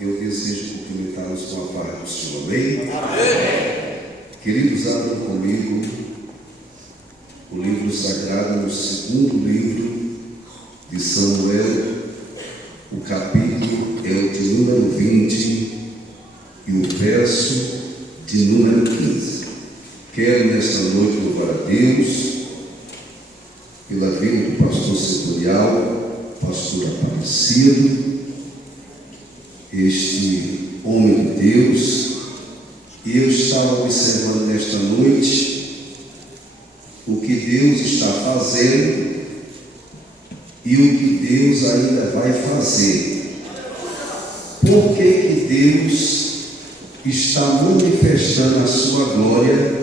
eu desejo cumprimentá-los com a paz do Senhor. Amém? Amém. Queridos, abram comigo o livro sagrado, no segundo livro de Samuel, o capítulo é o de número 20 e o verso de número 15. Quero nesta noite louvar a Deus pela vida do pastor setorial, pastor Aparecido, este homem de Deus. E eu estava observando nesta noite o que Deus está fazendo e o que Deus ainda vai fazer. Por que Deus está manifestando a sua glória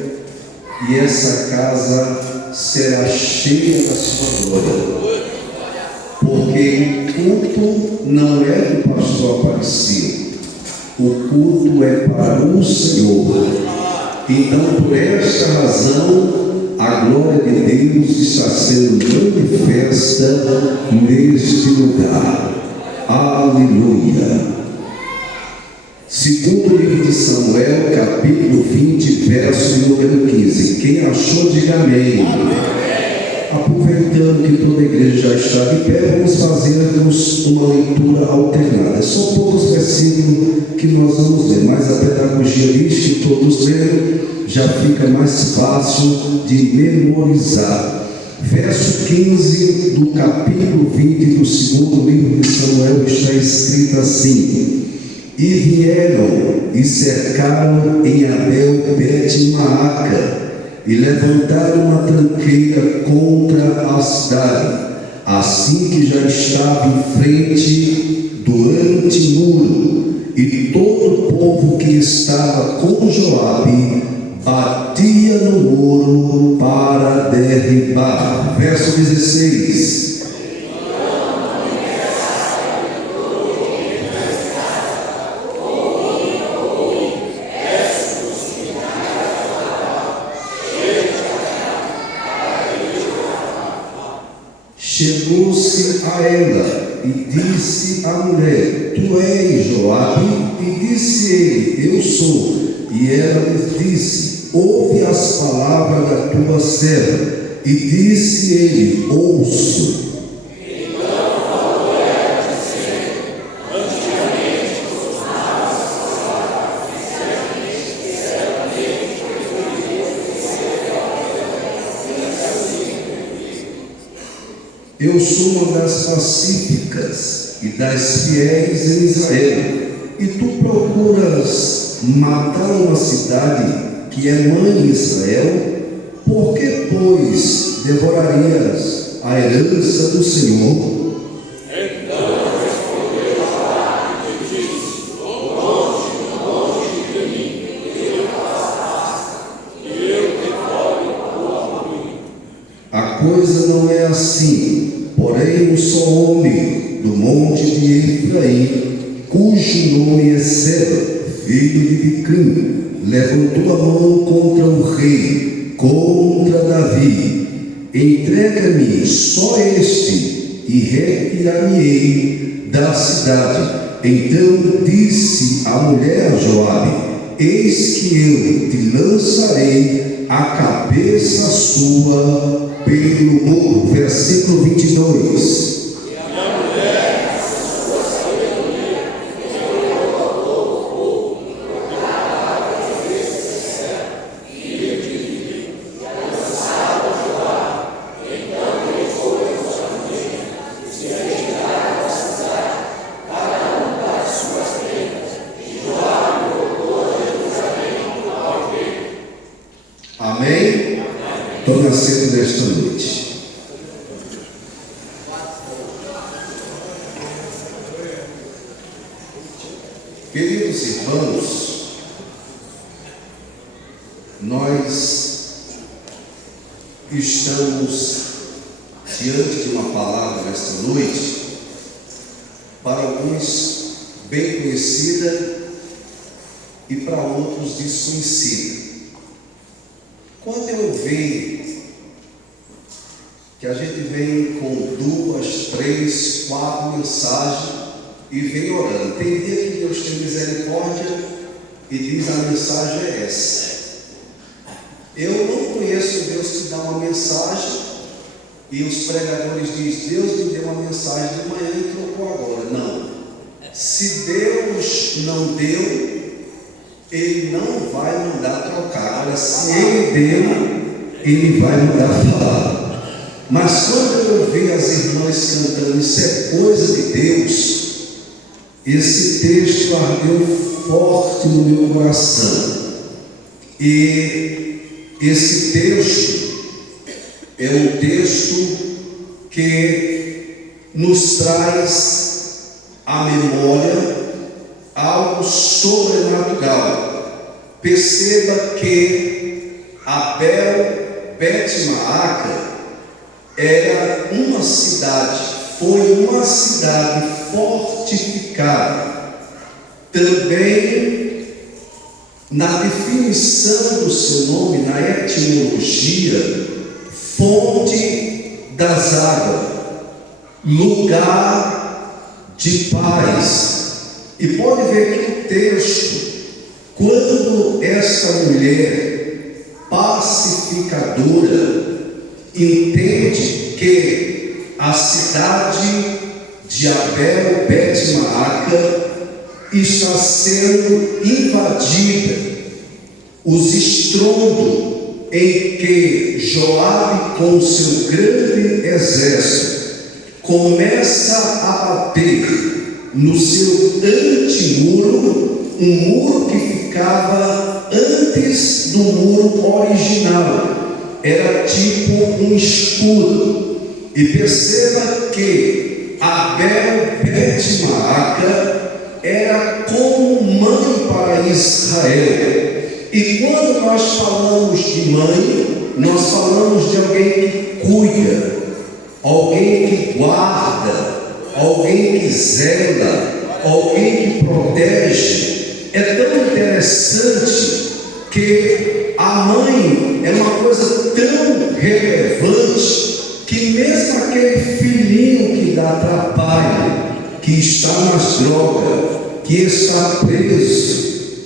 e essa casa será cheia da sua glória? Porque o culto não é do pastor Aparecido, o culto é para o Senhor. Então, por esta razão, a glória de Deus está sendo manifesta neste lugar. Aleluia. Segundo livro de Samuel, capítulo 20, verso número 15. Quem achou, diga amém. Aproveitando que toda a igreja já está de pé, vamos fazermos uma leitura alternada. São poucos versículos que nós vamos ler, mas a pedagogia diz que todos leram, já fica mais fácil de memorizar. Verso 15 do capítulo 20 do segundo livro de Samuel está escrito assim: E vieram e cercaram em Abel Bet-Maaca, e levantaram uma tranqueira contra a cidade, assim que já estava em frente do antemuro, e todo o povo que estava com Joabe batia no muro para derribar. Verso 16. Chegou-se a ela e disse à mulher: Tu és Joabe? E disse ele: Eu sou. E ela lhe disse: Ouve as palavras da tua serva. E disse ele: Ouço. Eu sou uma das pacíficas e das fiéis em Israel, e tu procuras matar uma cidade que é mãe de Israel? Por que, pois, devorarias a herança do Senhor? Então respondeu Joabe e disse: longe de mim, eu faço que eu devore o homem. A coisa não é assim. Porém, um só homem do monte de Efraim, cujo nome é Seba, filho de Bicrim, levantou a mão contra o rei, contra Davi. Entrega-me só este, e retirar-me-ei da cidade. Então disse a mulher a Joabe: Eis que eu te lançarei a cabeça sua pelo muro. Versículo 22. E a mulher, a sua sabedoria, colocou o povo a cabeça filho de Davi, lançado a Joabe. Então ele foi aos caminhos e se retiraram da cidade, cada um para as suas tendas, e Joabe voltou a Jerusalém ao rei. Amém? Estou nascendo nesta noite. Queridos irmãos, nós estamos diante de uma palavra nesta noite, para alguns bem conhecida e para outros desconhecida. Quando eu vejo que a gente vem com 2, 3, 4 mensagens e vem orando. Tem dia que Deus tem misericórdia e diz: a mensagem é essa. Eu não conheço Deus que dá uma mensagem e os pregadores dizem: Deus me deu uma mensagem de manhã e trocou agora. Não. Se Deus não deu, Ele não vai mandar trocar. Agora, se Ele deu, Ele vai mandar falar. Mas quando eu ouvi as irmãs cantando "Isso é coisa de Deus", esse texto ardeu forte no meu coração. E esse texto é um texto que nos traz à memória algo sobrenatural. Perceba que Abel Bet-Maaca era uma cidade, foi uma cidade fortificada. Também na definição do seu nome, na etimologia, fonte das águas, lugar de paz. E pode ver que o texto, quando esta mulher pacificadora entende que a cidade de Abel Bet-Maaca está sendo invadida, os estrondos em que Joabe com seu grande exército começa a bater no seu antemuro, um muro que ficava antes do muro original, era tipo um escudo. E perceba que Abel Bet-Maaca era como mãe para Israel. E quando nós falamos de mãe, nós falamos de alguém que cuida, alguém que guarda, alguém que zela, alguém que protege. É tão interessante que a mãe é uma coisa tão relevante que mesmo aquele filhinho que dá trabalho, que está nas drogas, que está preso,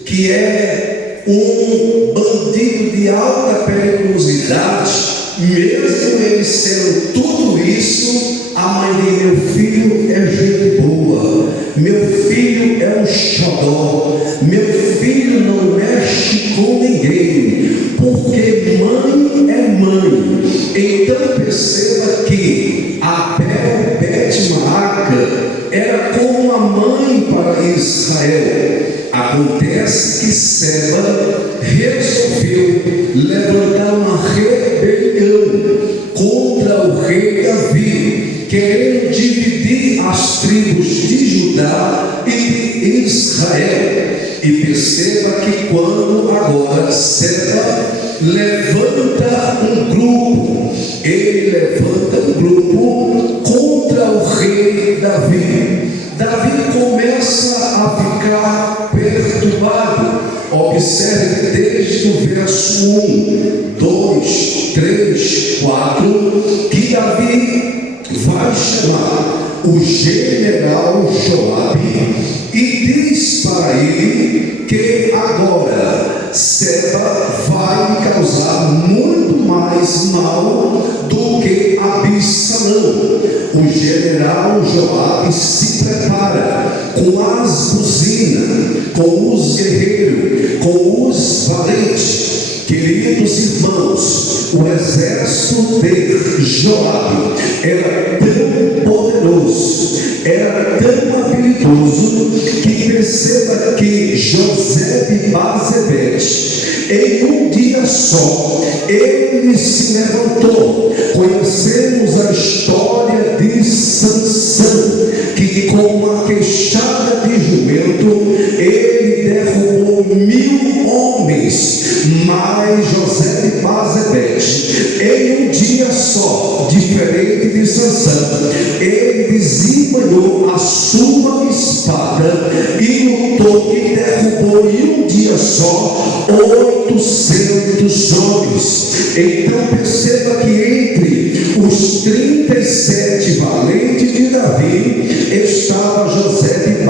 que é um bandido de alta periculosidade, mesmo ele sendo tudo isso, a mãe diz: meu filho é gente boa, meu filho é um xodó, meu filho não mexe com ninguém, porque mãe é mãe. Então perceba que Abel Bet-Maaca era como uma mãe para Israel. Acontece que Seba resolveu levantar uma rebelião contra o rei Davi, querendo dividir as tribos de Judá e de Israel. E perceba que quando agora Seba levanta um grupo, ele levanta um grupo contra o rei Davi. Davi começa a ficar perturbado. Observe desde o verso 1, 2, 3, 4, que Davi vai chamar o general Joabe e diz para ele que agora Seba vai causar muito mais mal do que Absalão. O general Joabe se prepara com as buzinas, com os guerreiros, com os valentes. Queridos irmãos, o exército de Joabe era tão poderoso, era tão habilidoso, que perceba que José de Basebete, em um dia só, ele se levantou. Conhecemos a história de Sansão, que com uma queixada de jumento, ele derrubou 1000 homens. Mas José de Basebete, em um dia só, diferente de Sansão, ele desembanhou a sua espada e lutou e derrubou em um dia só 800 homens. Então perceba que entre os 37 valentes de Davi estava José de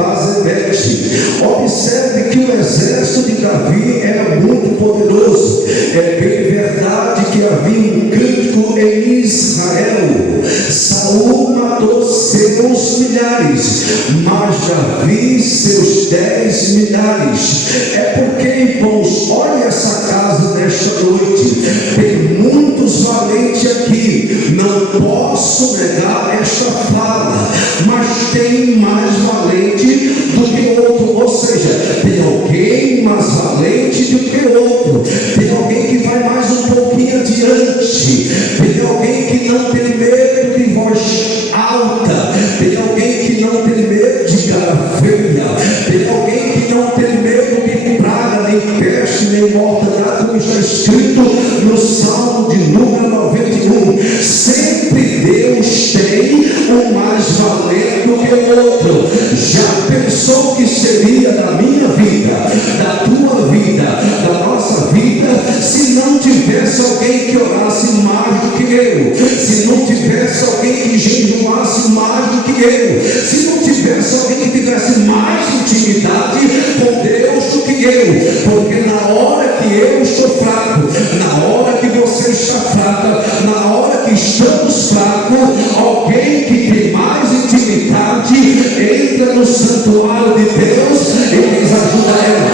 Observe que o exército de Davi era muito poderoso. É bem verdade que havia um cântico em Israel. Saul matou seus milhares, mas Davi seus 10 milhares. É porque, irmãos, olha essa casa nesta noite. Tem muitos valentes aqui. Não posso negar esta fala, mas tem mais valente do que outro. Ou seja, tem alguém mais valente do que outro. Tem alguém que vai mais um pouquinho adiante. Tem alguém que não tem medo de voz alta. Tem alguém que não tem medo de cara feia. Tem alguém que não tem medo de praga, nem peste, nem mortandade, como está escrito no Salmo de número 91. Sempre Deus tem um mais valente do que o outro. Já pensou que seria da minha vida, da tua vida, da nossa vida, se não tivesse alguém que orasse mais do que eu, se não tivesse alguém que jejuasse mais do que eu, se não tivesse alguém que tivesse mais intimidade com Deus do que eu? Porque na hora que eu estou fraco, na hora que você está fraca, na hora que estamos fracos, alguém que tem mais intimidade entra no santuário de Deus e diz: ajuda ela,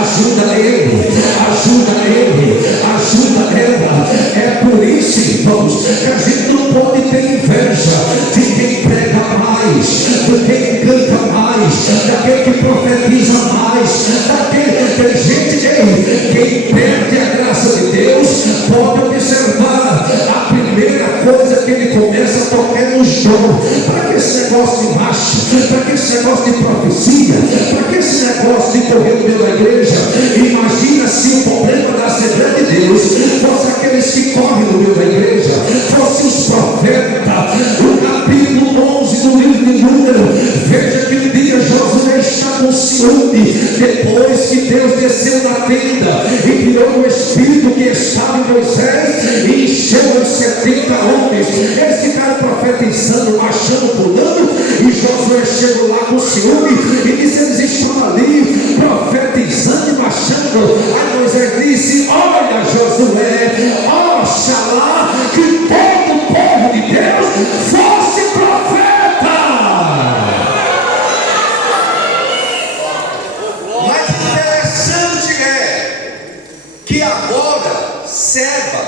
ajuda ele, ajuda ele, ajuda ela. É por isso, irmãos, que a gente não pode ter inveja de quem prega mais, de quem canta mais, daquele que profetiza mais, daquele que tem gente. Quem perde a graça de Deus pode observar a primeira coisa que ele começa a tocar nos dons. Para que esse negócio de marcha, para que esse negócio de profecia, para que esse negócio de correr no meio da igreja? Imagina se o problema da Assembleia de Deus fosse aqueles que correm no meio da igreja, fosse os profetas. O capítulo 11 do livro de Número, veja que um dia Josué está com ciúme, depois que Deus desceu na tenda e tirou o espírito que estava em Moisés e encheu os 70 homens. Eles ficaram profetizando, marchando, pulando, e Josué chegou lá com ciúme e disse: eles estão ali profetizando e marchando. Aí Moisés disse: olha, Josué, oxalá que todo o povo de Deus fosse profeta. Mas interessante é que agora Seba,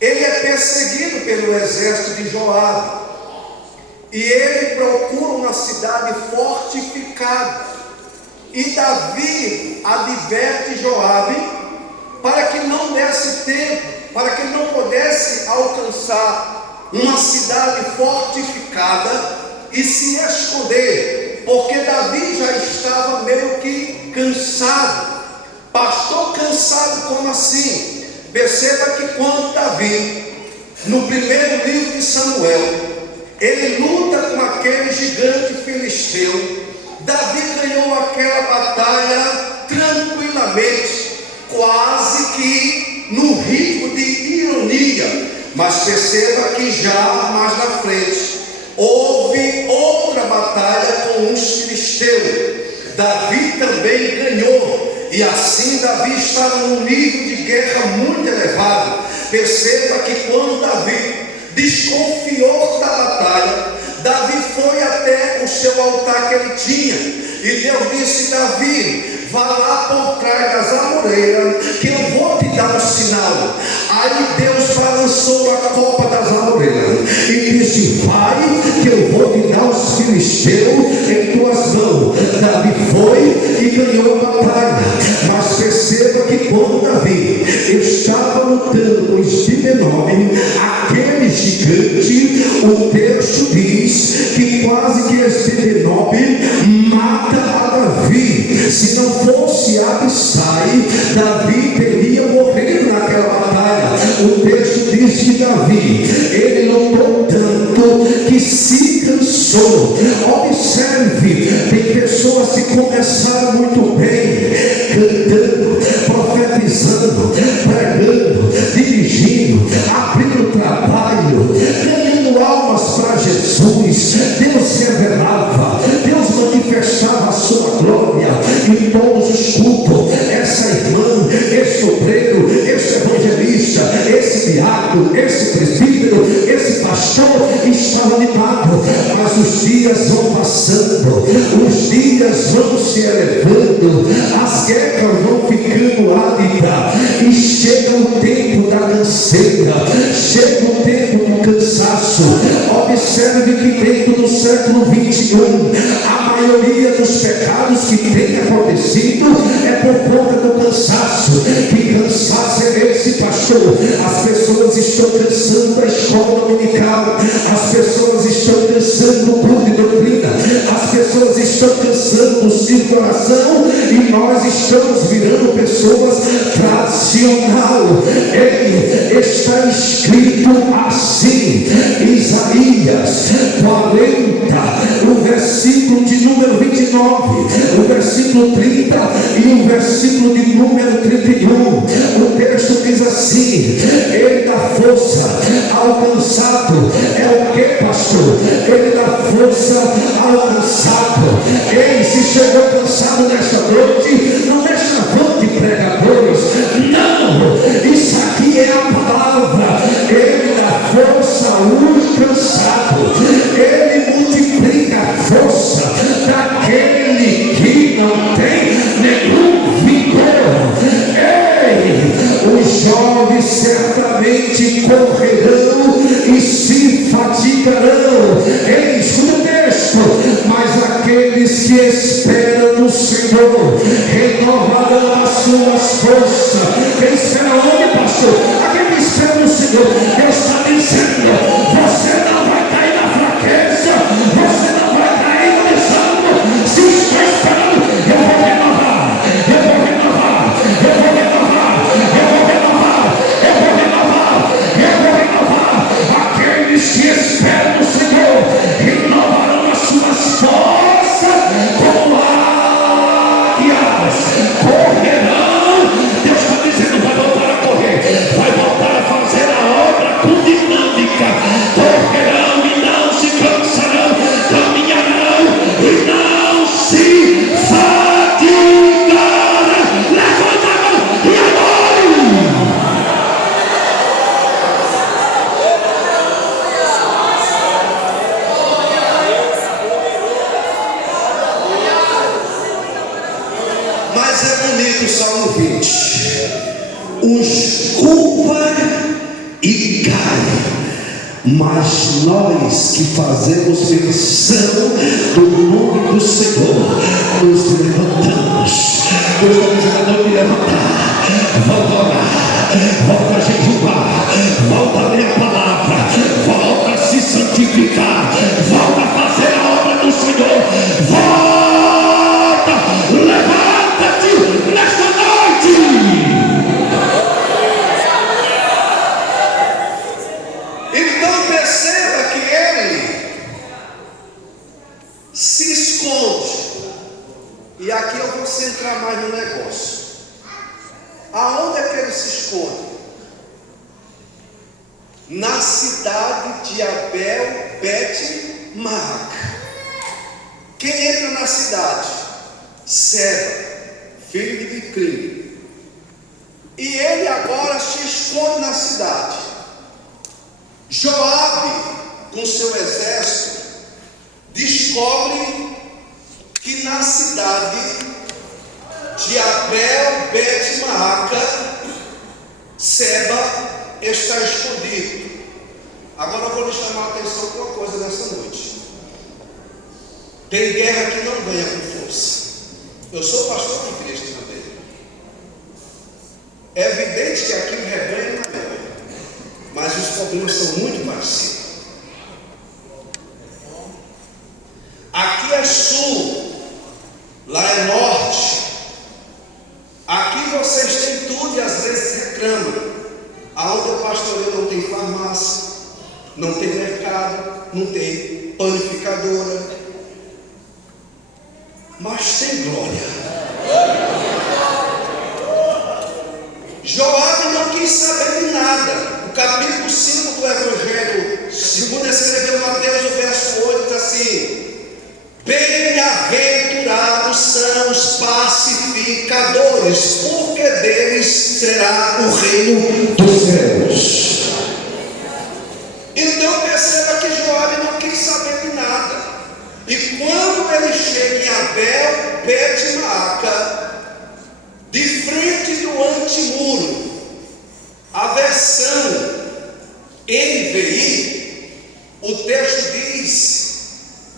ele é perseguido pelo exército de Joabe, e ele procura uma cidade fortificada, e Davi adverte Joabe para que não desse tempo, para que ele não pudesse alcançar uma cidade fortificada e se esconder, porque Davi já estava meio que cansado. Pastor, cansado como assim? Perceba que quando Davi, no primeiro livro de Samuel, ele luta com aquele gigante filisteu, Davi ganhou aquela batalha tranquilamente, quase que no ritmo de ironia. Mas perceba que já mais na frente houve outra batalha com os filisteus. Davi também ganhou, e assim Davi estava num nível de guerra muito elevado. Perceba que quando Davi desconfiou da batalha, Davi foi até o seu altar que ele tinha, e Deus disse: Davi, vá lá por trás das amoreiras, que eu vou te dar um sinal. Aí Deus balançou a copa das amoreiras e disse: vai, que eu vou te dar os filisteus em tuas mãos. Davi foi e ganhou a batalha. Mas perceba que quando Davi estava lutando com Esbibenobe, aquele gigante, o texto diz que quase que Esbibenobe mata a Davi. Se não fosse Abissai, Davi teria morrido naquela batalha. O texto diz que Davi, ele lutou tanto que se cansou. Observe, tem pessoas que começaram muito bem, cantando, profetizando, pregando, dirigindo, abrindo trabalho, ganhando almas para Jesus. Deus se revelava, Deus manifestava mas os dias vão passando, os dias vão se elevando, as guerras vão ficando áridas, e chega o tempo da canseira, chega o tempo do cansaço. Observe que dentro do século 21, a maioria dos pecados que tem acontecido é por conta do cansaço. Que cansaço é esse, pastor? As pessoas estão cansando da escola dominical, as pessoas estão cansando do culto de doutrina, as pessoas estão cansando do círculo de oração, e nós estamos virando pessoas tradicional. Ei, está escrito assim, Isaías 40, o versículo de número 29, o versículo 30 e o versículo de número 31. O texto diz assim: ele dá força ao cansado. É o que, pastor? Ele dá força ao cansado. Ei, se chegou cansado nesta noite, não é chavão de pregadores, não, isso aqui é a palavra. Ele dá força ao cansado, ele multiplica a força daquele que não tem nenhum vigor. Ei, os jovens certamente correrão e se fatigarão. Ei, escuta o texto: mas aqueles que esperam no Senhor renovarão as suas forças. Quem espera onde, pastor? Aquele que espera no Senhor. Deus está dizendo: você não vai cair na fraqueza, você não vai cair no desânimo. Se está esperando, eu vou renovar, eu vou renovar, eu vou renovar, eu vou renovar, eu vou renovar, eu vou renovar. Aqueles que esperam no Senhor renovarão as suas forças como águias, correrão. Deus está dizendo: vai voltar a correr, vai voltar a fazer a obra com dinâmica. Correrão e não se cansarão, caminharão e não se fatigarão. Levanta a mão e adore. Mas é bonito o Salmo 20. Os culpa e cai, mas nós que fazemos menção do nome do Senhor nos levantamos. Deus está dizendo: não me levantar, volta a orar, volta a jejuar, volta a ler a palavra, volta a se santificar, volta a fazer a obra do Senhor, volta, levanta-te nesta noite. Então perceba que ele se esconde. E aqui eu vou centrar mais no negócio. Aonde é que ele se esconde? Na cidade de Abel Bet-Maaca. Quem entra na cidade? Seba, filho de Bicri. E ele agora se esconde na cidade. Joabe, com seu exército, descobre que na cidade de Abel Bet-Maaca, Seba está escondido. Agora eu vou lhe chamar a atenção para uma coisa nessa noite. Tem guerra que não ganha com força. Eu sou pastor de Cristo também. É evidente que aqui o rebanho não ganha, mas os problemas são muito parecidos. Aqui é sul, lá é norte. Aqui vocês têm tudo e às vezes reclamam. Aonde eu pastoreio não tem farmácia, não tem mercado, não tem panificadora, mas tem glória. Joabe não quis saber de nada. O capítulo 5 do Evangelho, segundo escreveu Mateus, o verso 8, diz assim: bem-aventurados são os pacificadores, porque deles será o reino dos céus. Então perceba que Joabe não quis saber de nada. E quando ele chega em Abel Bet-Maaca, de frente do antemuro, a versão NVI, o texto diz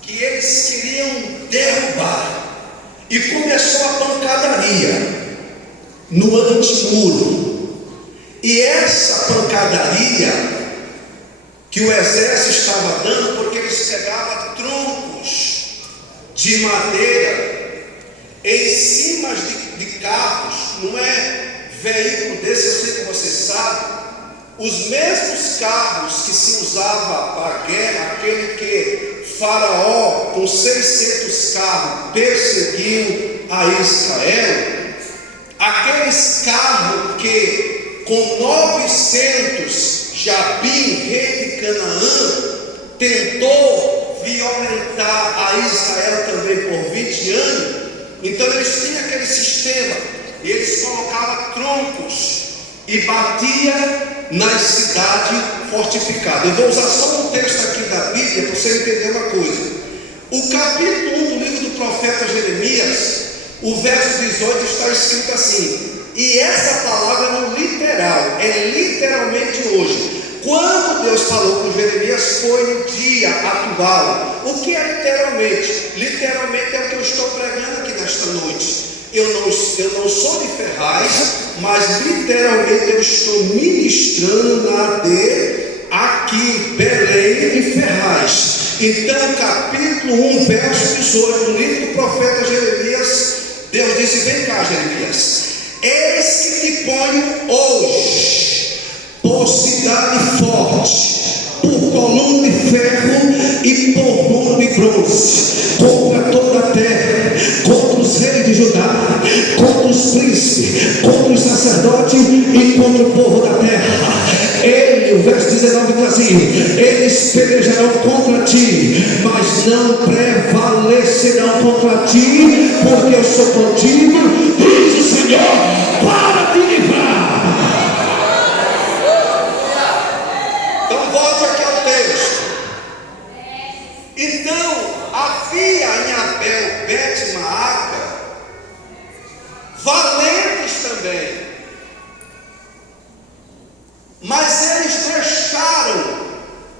que eles queriam derrubar, e começou a pancadaria no antemuro. E essa pancadaria que o exército estava dando, porque eles pegavam troncos de madeira em cima de carros, não é veículo desse, eu sei que você sabe, os mesmos carros que se usava para a guerra, aquele que Faraó com 600 carros perseguiu a Israel, aqueles carros que com 900 Jabim, rei de Canaã, tentou violentar a Israel também por 20 anos. Então eles tinham aquele sistema, e eles colocavam troncos e batia nas cidades fortificadas. Eu vou usar só um texto aqui da Bíblia para você entender uma coisa. O capítulo 1 do livro do profeta Jeremias, o verso 18 está escrito assim, e essa palavra não literal, é literalmente hoje. Quando Deus falou com Jeremias, foi no dia atual. O que é literalmente? Literalmente é o que eu estou pregando aqui nesta noite. Eu não sou de Ferraz, mas literalmente eu estou ministrando na AD aqui, Belém e Ferraz. Então, capítulo 1, verso 18, do livro do profeta Jeremias, Deus disse: vem cá, Jeremias, eis que te ponho hoje por cidade forte, por coluna de ferro e por muro de bronze, contra toda a terra, contra os reis de Judá, contra os príncipes, contra os sacerdotes e contra o povo da terra. Ele, o verso 19 diz assim: eles pelejarão contra ti, mas não prevalecerão contra ti, porque eu sou contigo, diz o Senhor, para te livrar. Então volte aqui ao texto. Então havia em Abel Bet-Maaca valentes também, mas eles deixaram,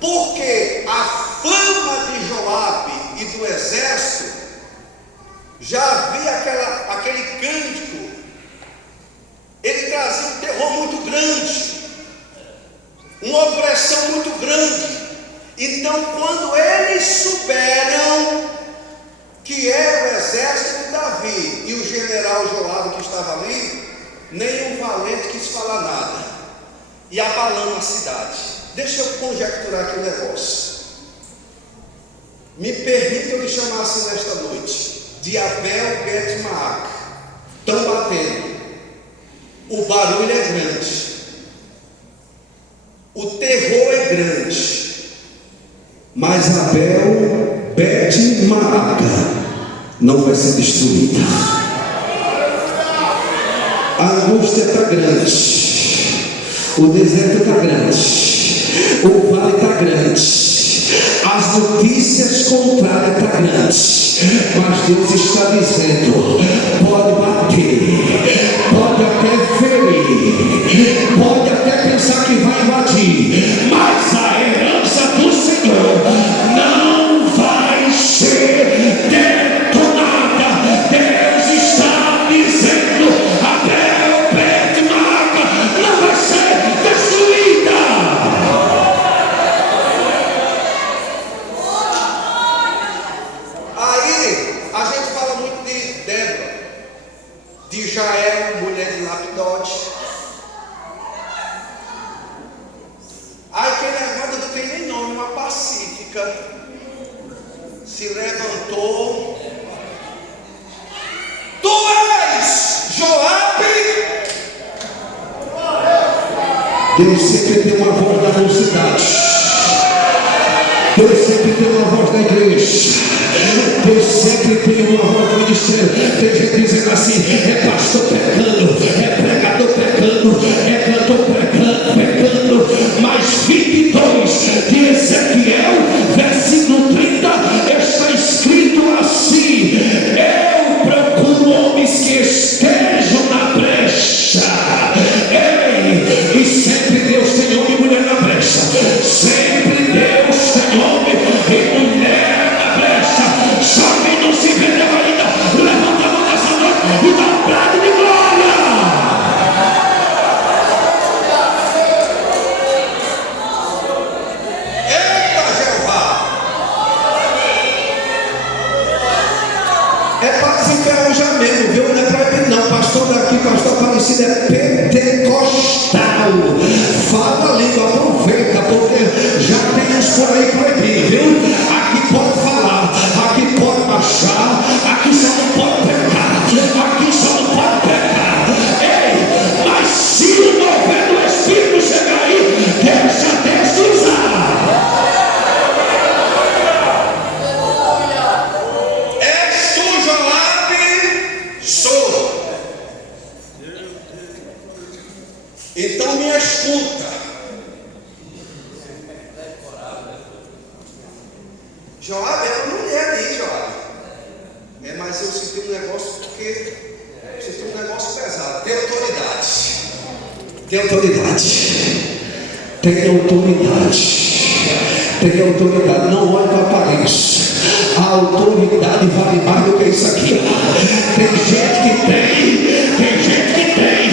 porque a fama de Joabe e do exército, já havia aquele cântico, ele trazia um terror muito grande, uma opressão muito grande. Então, quando eles souberam que era o exército de Davi e o general Joabe que estava ali, nenhum valente quis falar nada, e abalando a cidade. Deixa eu conjecturar aqui um negócio. Me permita eu lhe chamar assim nesta noite, de Abel Bet-Maaca. Estão batendo, o barulho é grande, o terror é grande, mas Abel Bet-Maaca não vai ser destruída. A angústia está grande, o deserto está grande, o vale está grande, as notícias contrárias estão grandes, mas Deus está dizendo: pode bater, pode até ferir, pode até pensar que vai invadir, mas a herança do Senhor não vai ser detonada. Deus está dizendo: Abel Bet-Maaca não vai ser destruída. Aí a gente fala muito de Débora, de Jael, mulher de Lapidote. Aí quem levanta não tem nem nome, uma pacífica, se levantou. Tu és Joabe. Deus sempre tem uma voz da mocidade, Deus sempre tem uma voz da igreja, Deus sempre tem uma voz do ministério. Tem gente dizendo assim: é pastor pecando, é pregador pecando, é cantor pecando, mas 22 de Ezequiel, versículo 30, está escrito É para se enferrujar mesmo, viu? Não é proibido não. Pastor daqui, pastor Aparecido é pentecostal. Fala a língua, aproveita, porque já tem uns por aí proibido, viu? Aqui pode falar, aqui pode baixar, aqui só não pode pecar, aqui só não pode pecar. Ei, mas se o mover do Espírito chegar aí, deixa Deus usar. És tu, Joabe? Sou. Então me escuta. Joabe é uma mulher aí, Joabe. Mas eu senti um negócio porque eu senti um negócio pesado. Tem autoridade. Tem autoridade. Tem autoridade. Tem autoridade. Não olhe para a aparência. A autoridade vale mais do que isso aqui. Tem gente que tem. Tem gente que tem.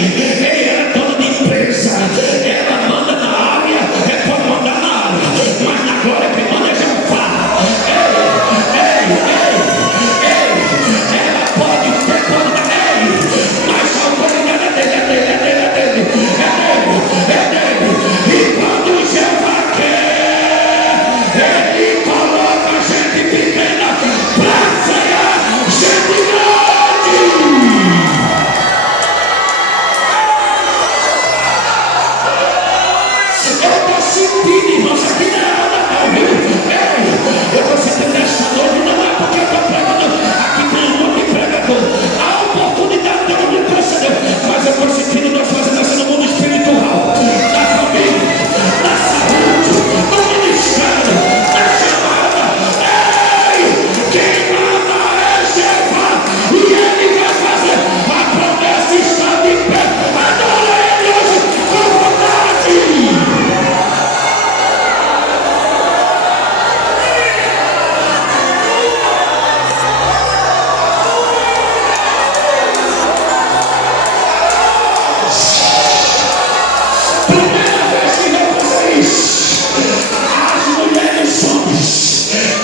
Ei, ela é dona de empresa. Ela manda na área. É pode mandar na área. Mas na glória quem manda é Jeová. Ela pode ter, pode dar. Mas a autoridade é dele. E quando Jeová quer, ele coloca gente pequena para frear gente grande. Eu estou sentindo, irmãos, aqui não é nada não, viu? Eu estou sentindo nesta noite, não é porque eu estou pregando, aqui tem um monte de pregador. A oportunidade de me concedeu, mas eu estou sentindo Deus fazendo assim no mundo espiritual, na família, na saúde, no ministério, na chamada. Ei, quem manda é Jeová, e ele vai fazer. A promessa está de pé. Adora ele hoje com vontade. Primeira vez que eu fazer isso, as mulheres e homens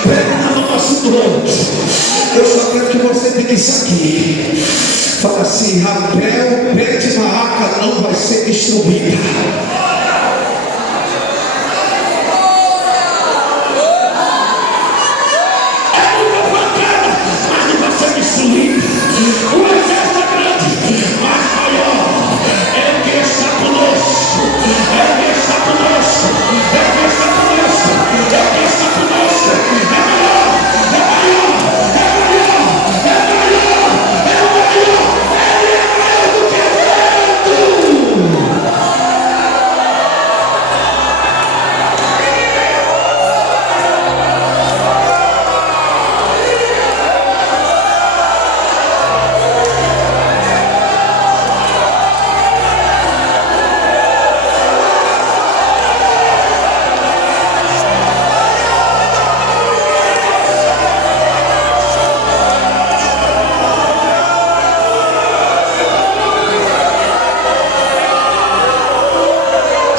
pegam na mão assim do outro. Eu só quero que você diga isso aqui. Fala assim: Rabel, Bet Maaca não vai ser destruída. É muita pancada, mas não vai ser destruída. O exército é grande, mas maior é o que está conosco. É o que está conosco. É o que está conosco. É o que está conosco. É maior. É maior. É maior. É maior. É maior. Ele é maior do que o vento.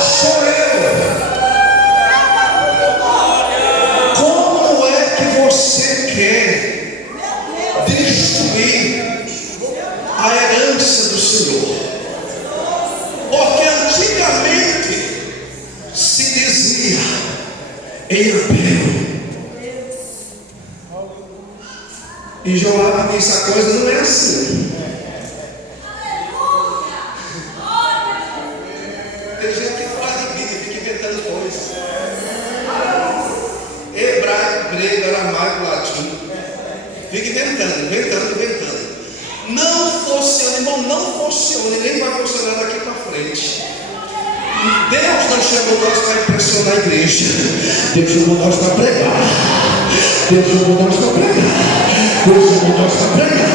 Sou eu. Como é que você quer destruir a herança do Senhor? Porque antigamente se dizia em Abel. E Joabe disse: a coisa não é assim. Tem gente que fala de Bíblia, fica inventando coisas. Hebraico, grego, aramaico, latim. Fica inventando. Não funciona, irmão, não funciona. E nem vai funcionar daqui para frente. Deus não chamou nós para impressionar a igreja. Deus chamou nós para pregar. Deus chamou nós para pregar.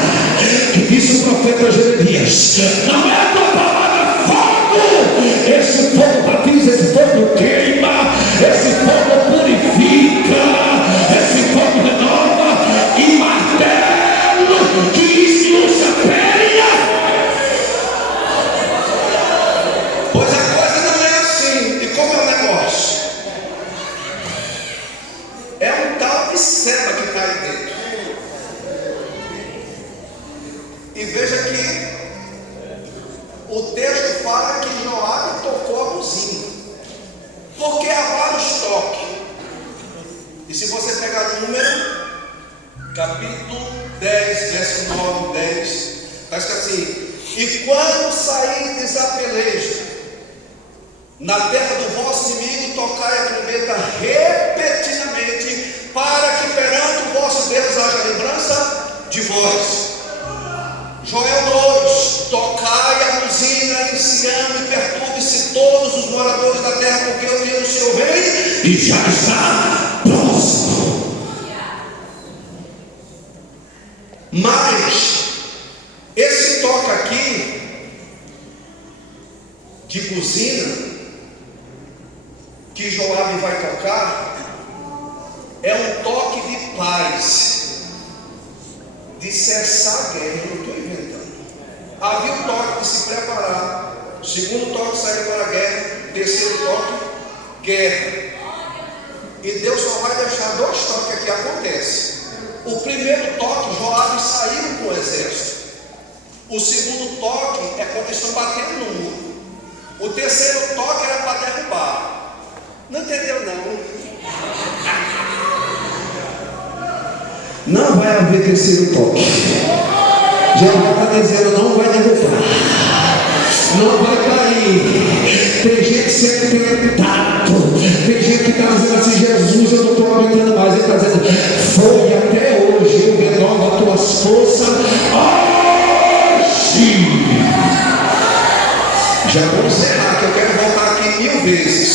Que disse o profeta Jeremias: não é a tua palavra fogo. Esse fogo batiza, esse fogo queima, esse fogo purifica, esse fogo renova. E martelo que esmiuça a perna. Pois a coisa não é assim. E como é o negócio? É um tal de ceba que está aí dentro. E veja que o texto fala que Joabe tocou a buzina, porque há vários toques. E se você pegar o número, capítulo 10, verso 9 e 10, está escrito assim: e quando saídes a peleja na terra do vosso inimigo, tocai a trombeta repetidamente, para que perante o vosso Deus haja lembrança de vós. Joel 2: tocai a buzina em Sião e perturbe-se todos os moradores da terra, porque o dia do Senhor vem e já está próximo. Mas esse toque aqui de buzina que Joabe vai tocar é um toque de paz, de cessar a guerra. Eu não estou inventando. Havia o toque de se preparar, o segundo toque, sair para a guerra, o terceiro toque, guerra. E Deus só vai deixar dois toques que acontecem. O primeiro toque, Joabe saiu com o exército. O segundo toque é quando estão batendo no muro. O terceiro toque era para derrubar. Não entendeu não? Não vai haver terceiro toque. Jeová está dizendo: não vai derrubar, não vai cair. Tem gente sendo tentado, tem gente que está dizendo assim: Jesus, eu não estou aguentando mais. Ele está dizendo: foi até hoje, eu renovo as tuas forças hoje. Já vou encerrar, que eu quero voltar aqui 1000 vezes.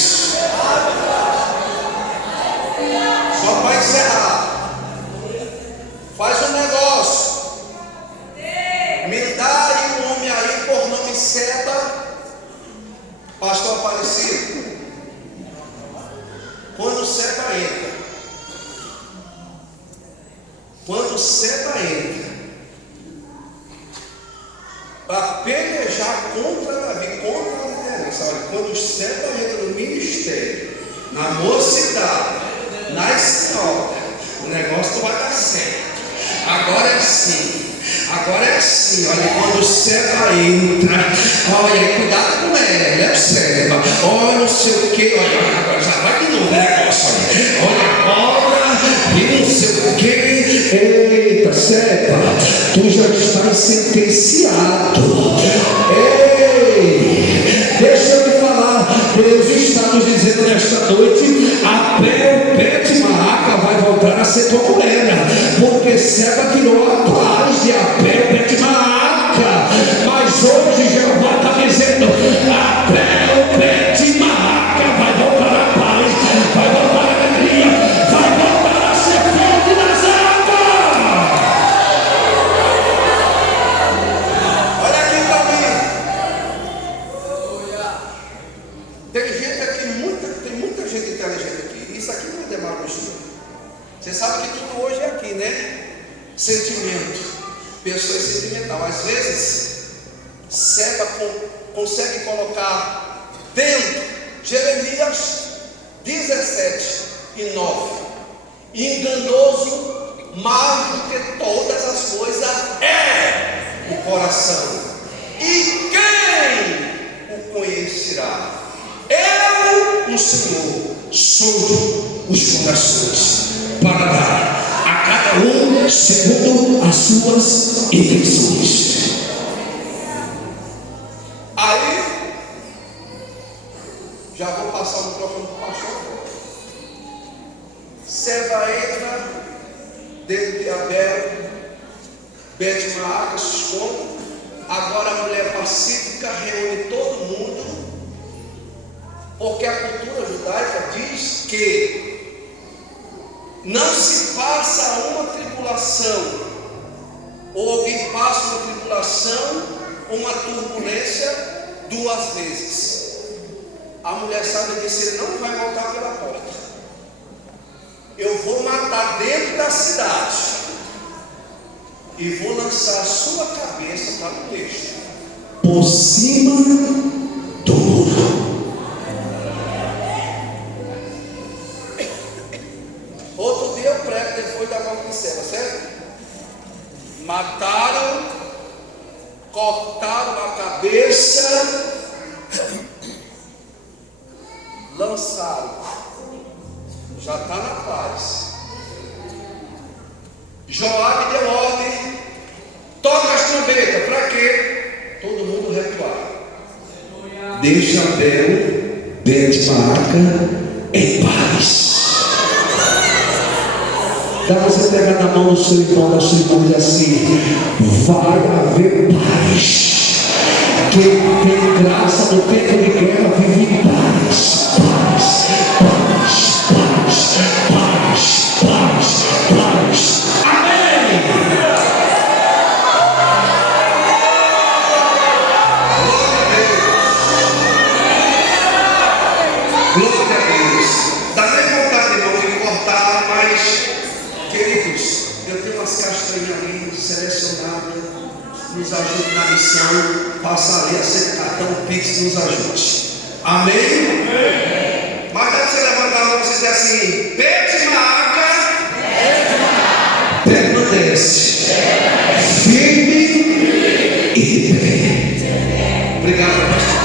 Só para encerrar, faz um negócio, me dá aí um homem aí por nome Seba, pastor Aparecido. Quando Seba entra para pelejar contra Davi, contra a liderança. Olha, quando Seba entra no ministério, na mocidade, na senhora, o negócio não vai dar certo. Agora é assim. Olha, quando Seba entra, olha, cuidado com ela, é Seba, olha, não sei o que, olha, agora já vai de novo o negócio, olha, agora, e não sei o que. Eita, Seba, tu já estás sentenciado. Ei, deixa eu te falar. Deus está nos dizendo nesta noite: até o pé de Maaca vai voltar a ser tua mulher, porque Seba tirou a paz de Abel, pé de Maaca. Mas hoje Jeová está dizendo: até o pé de Maaca vai voltar a paz, vai voltar a alegria, vai voltar a ser fonte das águas. Olha aqui para mim. Tem gente aqui, tem muita gente inteligente aqui. Isso aqui não é demagogia. Você sabe que tudo hoje é aqui, né? Sentimento. Pessoa sentimental. Às vezes, Seba consegue colocar dentro Jeremias 17:9. Enganoso mais do que todas as coisas é o coração. E quem o conhecerá? Eu, o Senhor, sou os corações, para dar a cada um segundo as suas intenções. Aí, já vou passar o microfone para o pastor. Seba entra dentro de Abel, Bet-Maaca se esconde. Agora a mulher pacífica reúne todo mundo, porque a cultura judaica diz que não se passa uma tribulação, ou alguém passa uma tribulação, uma turbulência 2 vezes. A mulher sabe que ele não vai voltar pela porta. Eu vou matar dentro da cidade e vou lançar a sua cabeça para o texto por cima do muro. Outro dia eu prego depois da morte de Seba, certo? Mataram cortaram a cabeça, lançaram. Já está na paz. Joabe deu ordem, toca as trombetas. Para quê? Todo mundo recuar. Deixa Abel, Bet-Maaca em paz. Dá você pegar na mão do seu irmão, da sua irmã, e diz assim: vai haver paz. Quem tem graça no tempo de guerra vive em paz. Paz, paz, paz, paz, paz, paz. Amém. Glória a Deus. Dá nem vontade, irmão, de cortar, mas, queridos, eu tenho umas castanhas ali selecionadas. Nos ajude na missão. Passarei a ser cartão Pix, nos ajude. Amém? Amém. Mas dá para você levantar a mão e dizer assim: Bet-Maaca Permanece firme e de pé. Obrigado, pastor.